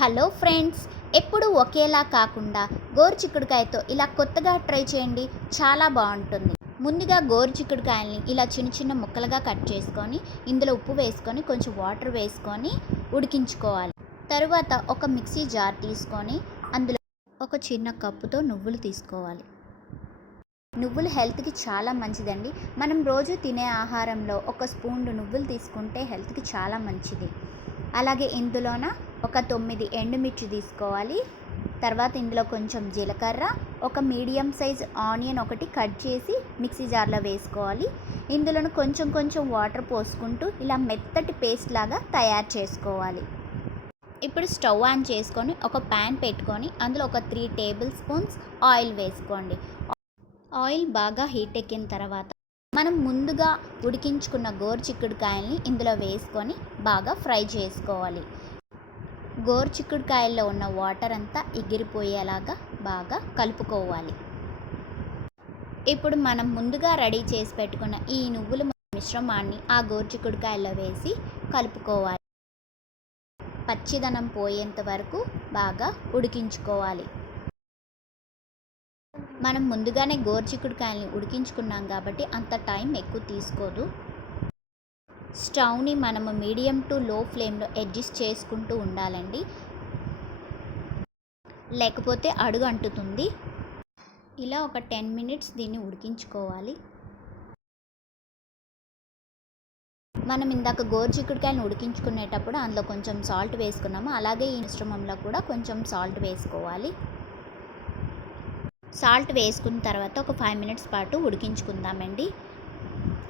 Hello friends ఎప్పుడు ఒకేలా కాకుండా గోరు చిక్కుడుకాయతో ఇలా కొత్తగా ట్రై చేయండి చాలా బాగుంటుంది. ముందుగా గోరు చిక్కుడుకాయల్ని ఇలా చిన్న చిన్న ముక్కలుగా కట్ చేసుకొని ఇందులో ఉప్పు వేసుకొని కొంచెం వాటర్ వేసుకొని ఉడికించుకోవాలి. తరువాత ఒక మిక్సీ జార్ తీసుకొని అందులో ఒక చిన్న కప్పుతో నువ్వులు తీసుకోవాలి. నువ్వులు హెల్త్కి చాలా మంచిదండి. మనం రోజు తినే ఆహారంలో ఒక స్పూన్ నువ్వులు తీసుకుంటే హెల్త్కి చాలా మంచిది. అలాగే ఇందులోన ఒక తొమ్మిది ఎండుమిర్చి తీసుకోవాలి. తర్వాత ఇందులో కొంచెం జీలకర్ర ఒక మీడియం సైజ్ ఆనియన్ ఒకటి కట్ చేసి మిక్సీ జార్లో వేసుకోవాలి. ఇందులోను కొంచెం కొంచెం వాటర్ పోసుకుంటూ ఇలా మెత్తటి పేస్ట్ లాగా తయారు చేసుకోవాలి. ఇప్పుడు స్టవ్ ఆన్ చేసుకొని ఒక ప్యాన్ పెట్టుకొని అందులో ఒక త్రీ టేబుల్ స్పూన్స్ ఆయిల్ వేసుకోండి. ఆయిల్ బాగా హీట్ ఎక్కిన తర్వాత మనం ముందుగా ఉడికించుకున్న గోరు చిక్కుడుకాయల్ని ఇందులో వేసుకొని బాగా ఫ్రై చేసుకోవాలి. గోరు చిక్కుడుకాయల్లో ఉన్న వాటర్ అంతా ఎగిరిపోయేలాగా బాగా కలుపుకోవాలి. ఇప్పుడు మనం ముందుగా రెడీ చేసి పెట్టుకున్న ఈ నువ్వుల మిశ్రమాన్ని ఆ గోరు చిక్కుడుకాయల్లో వేసి కలుపుకోవాలి. పచ్చిదనం పోయేంత వరకు బాగా ఉడికించుకోవాలి. మనం ముందుగానే గోరుచిక్కుడుకాయల్ని ఉడికించుకున్నాం కాబట్టి అంత టైం ఎక్కువ తీసుకోదు. స్టవ్ని మనము మీడియం టు లో ఫ్లేమ్లో అడ్జస్ట్ చేసుకుంటూ ఉండాలండి. లేకపోతే అడుగు అంటుతుంది. ఇలా ఒక టెన్ మినిట్స్ దీన్ని ఉడికించుకోవాలి. మనం ఇందాక గోరు చిక్కుడుకాయలను ఉడికించుకునేటప్పుడు అందులో కొంచెం సాల్ట్ వేసుకున్నాము. అలాగే ఈ మిశ్రమంలో కూడా కొంచెం సాల్ట్ వేసుకోవాలి. సాల్ట్ వేసుకున్న తర్వాత ఒక ఫైవ్ మినిట్స్ పాటు ఉడికించుకుందామండి.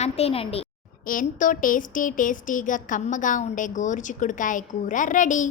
అంతేనండి. ఎంతో టేస్టీ టేస్టీగా కమ్మగా ఉండే గోరుచిక్కుడుకాయ కూర రెడీ.